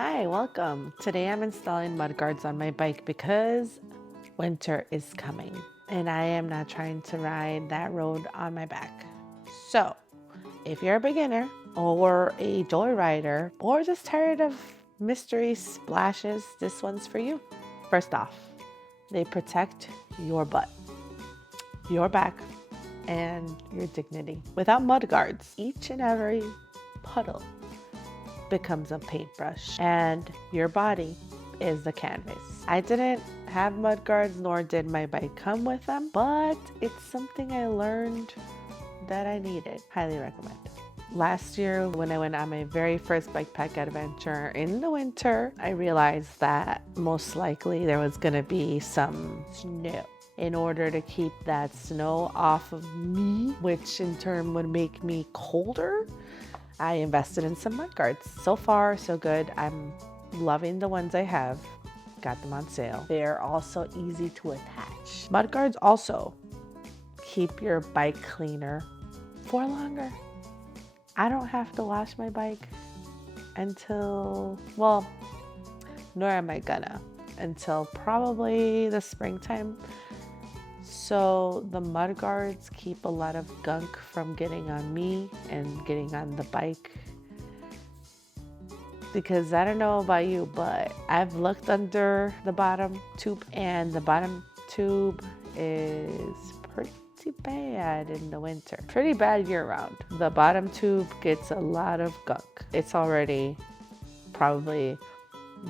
Hi, welcome. Today I'm installing mudguards on my bike because winter is coming and I am not trying to ride that road on my back. So, if you're a beginner or a joyrider or just tired of mystery splashes, this one's for you. First off, they protect your butt, your back, and your dignity. Without mudguards, each and every puddle becomes a paintbrush and your body is the canvas. I didn't have mudguards nor did my bike come with them, but it's something I learned that I needed. Highly recommend. Last year when I went on my very first bike pack adventure in the winter, I realized that most likely there was gonna be some snow. In order to keep that snow off of me, which in turn would make me colder, I invested in some mudguards. So far, so good. I'm loving the ones I have. Got them on sale. They're also easy to attach. Mudguards also keep your bike cleaner for longer. I don't have to wash my bike until, well, nor am I gonna, until probably the springtime. So the mudguards keep a lot of gunk from getting on me and getting on the bike. Because I don't know about you, but I've looked under the bottom tube and the bottom tube is pretty bad in the winter. Pretty bad year round. The bottom tube gets a lot of gunk. It's already probably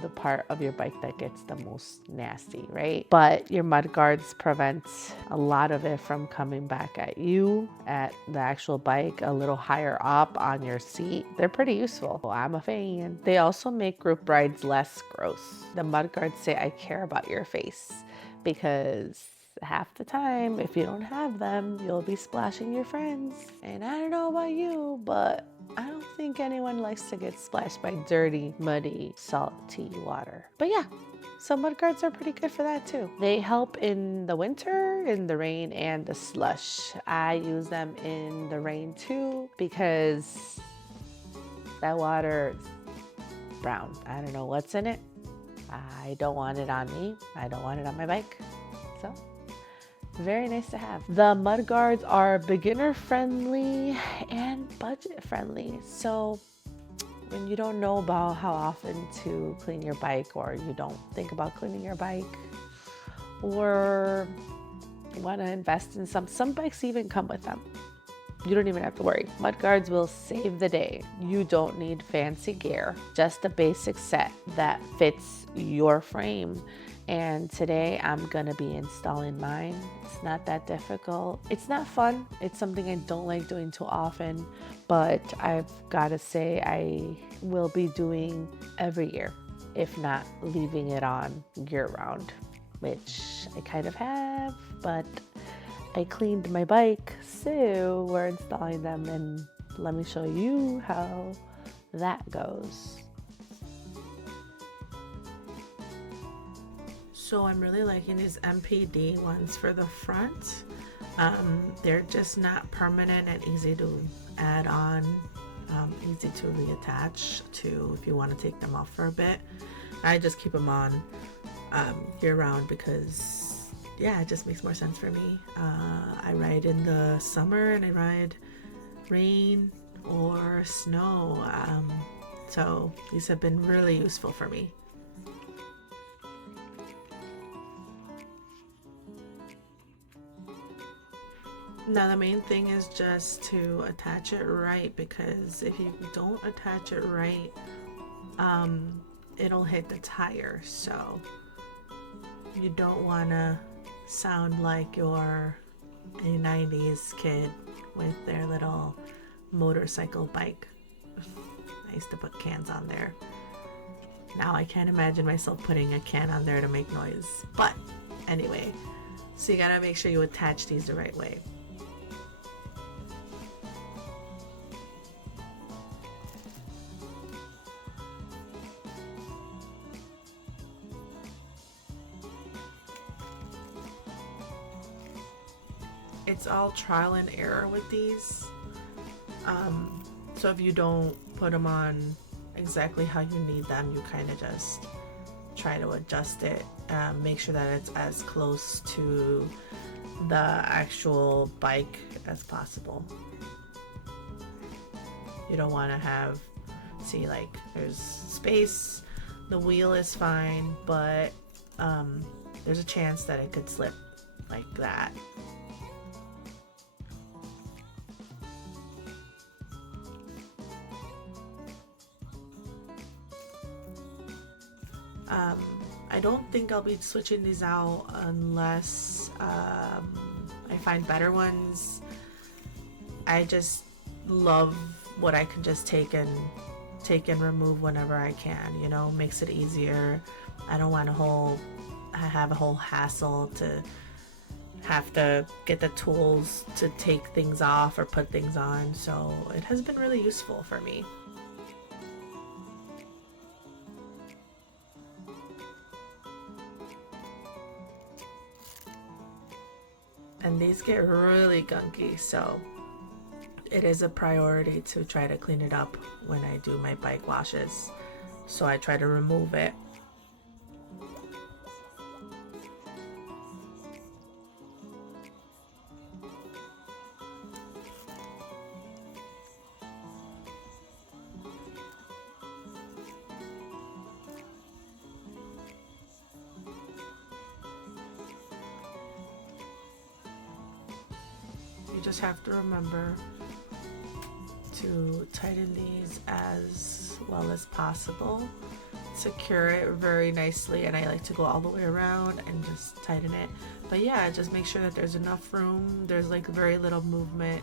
the part of your bike that gets the most nasty, right? But your mudguards prevent a lot of it from coming back at you, at the actual bike, a little higher up on your seat. They're pretty useful. I'm a fan. They also make group rides less gross. The mudguards say I care about your face because half the time, if you don't have them, you'll be splashing your friends. And I don't know about you, but I don't think anyone likes to get splashed by dirty, muddy, salty water. But yeah, so mudguards are pretty good for that too. They help in the winter, in the rain, and the slush. I use them in the rain too because that water is brown. I don't know what's in it. I don't want it on me. I don't want it on my bike. So very nice to have. The mudguards are beginner friendly and budget friendly. So when you don't know about how often to clean your bike, or you don't think about cleaning your bike, or want to invest in some bikes even come with them. You don't even have to worry. Mudguards will save the day. You don't need fancy gear, just a basic set that fits your frame. And today I'm gonna be installing mine. It's not that difficult. It's not fun. It's something I don't like doing too often, but I've gotta say I will be doing every year, if not leaving it on year round, which I kind of have, but I cleaned my bike, so we're installing them, and let me show you how that goes. So I'm really liking these MPD ones for the front. They're just not permanent and easy to add on, easy to reattach to if you want to take them off for a bit. I just keep them on year round because, yeah, it just makes more sense for me. I ride in the summer and I ride rain or snow. So these have been really useful for me. Now the main thing is just to attach it right, because if you don't attach it right, it'll hit the tire. So you don't want to sound like you're a 90s kid with their little motorcycle bike. I used to put cans on there. Now I can't imagine myself putting a can on there to make noise. But anyway, so you gotta make sure you attach these the right way. It's all trial and error with these. So if you don't put them on exactly how you need them. You kind of just try to adjust it, make sure that it's as close to the actual bike as possible. You don't want to have, see, like there's space, the wheel is fine, but there's a chance that it could slip like that. I don't think I'll be switching these out unless I find better ones. I just love what I can just take and remove whenever I can. You know, makes it easier. I don't want have a whole hassle to have to get the tools to take things off or put things on. So it has been really useful for me. And these get really gunky, so it is a priority to try to clean it up when I do my bike washes. So I try to remove it. You just have to remember to tighten these as well as possible. Secure it very nicely, and I like to go all the way around and just tighten it. But yeah, just make sure that there's enough room. There's like very little movement.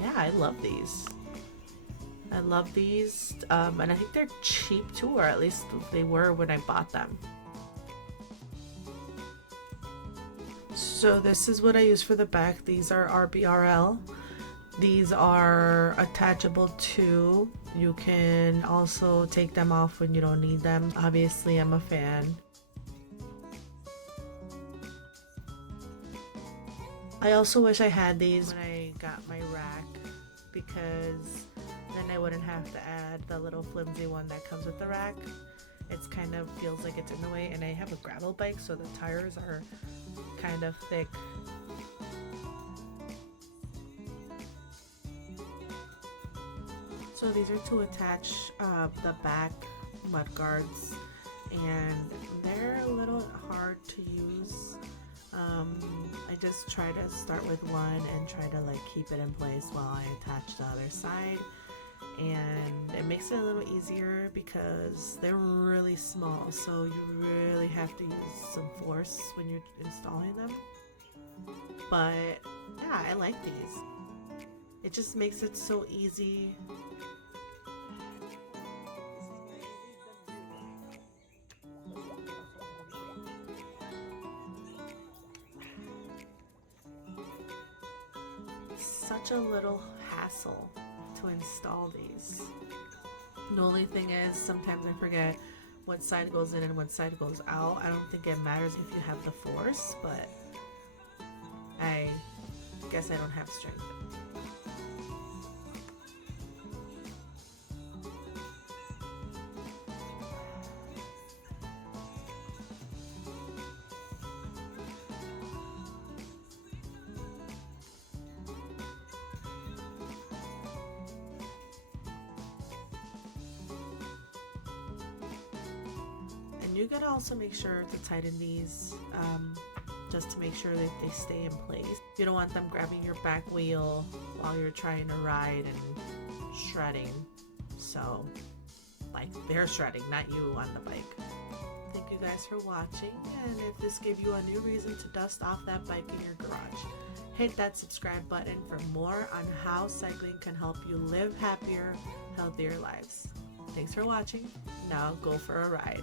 Yeah, I love these. I love these, and I think they're cheap too, or at least they were when I bought them. So this is what I use for the back. These are RBRL. These are attachable too. You can also take them off when you don't need them. Obviously, I'm a fan. I also wish I had these when I got my rack, because then I wouldn't have to add the little flimsy one that comes with the rack. It's kind of feels like it's in the way, and I have a gravel bike, so the tires are kind of thick. So these are to attach the back mudguards, and they're a little hard to use. I just try to start with one and try to like keep it in place while I attach the other side, and it makes it a little easier because they're really small, so you really have to use some force when you're installing them. But yeah, I like these. It just makes it so easy. Such a little hassle to install these. The only thing is sometimes I forget what side goes in and what side goes out. I don't think it matters if you have the force, but I guess I don't have strength. And you gotta also make sure to tighten these just to make sure that they stay in place. You don't want them grabbing your back wheel while you're trying to ride and shredding. So, like, they're shredding, not you on the bike. Thank you guys for watching, and if this gave you a new reason to dust off that bike in your garage, hit that subscribe button for more on how cycling can help you live happier, healthier lives. Thanks for watching. Now go for a ride.